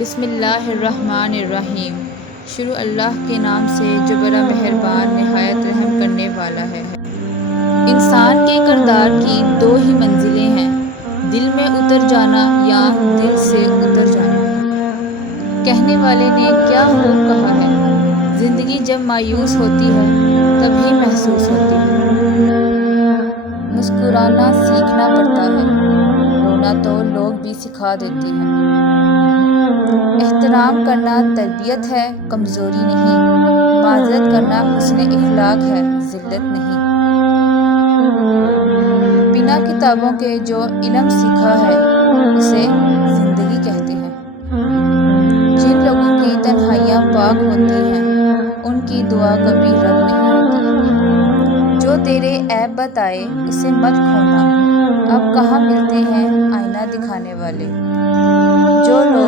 بسم اللہ الرحمن الرحیم۔ شروع اللہ کے نام سے جو بڑا مہربان نہایت رحم کرنے والا ہے۔ انسان کے کردار کی دو ہی منزلیں ہیں، دل میں اتر جانا یا دل سے اتر جانا۔ کہنے والے نے کیا خوب کہا ہے، زندگی جب مایوس ہوتی ہے تبھی محسوس ہوتی ہے۔ مسکرانا سیکھنا پڑتا ہے، رونا تو لوگ بھی سکھا دیتے ہیں۔ احترام کرنا تربیت ہے، کمزوری نہیں۔ معذرت کرنا حسن اخلاق ہے، ذلت نہیں۔ بنا کتابوں کے جو علم سیکھا ہے اسے زندگی کہتے ہیں۔ جن لوگوں کی تنہائیاں پاک ہوتی ہیں ان کی دعا کبھی رد نہیں ہوتی۔ جو تیرے عیب بتائے اسے مت کھونا، اب کہاں ملتے ہیں آئینہ دکھانے والے۔ جو لوگ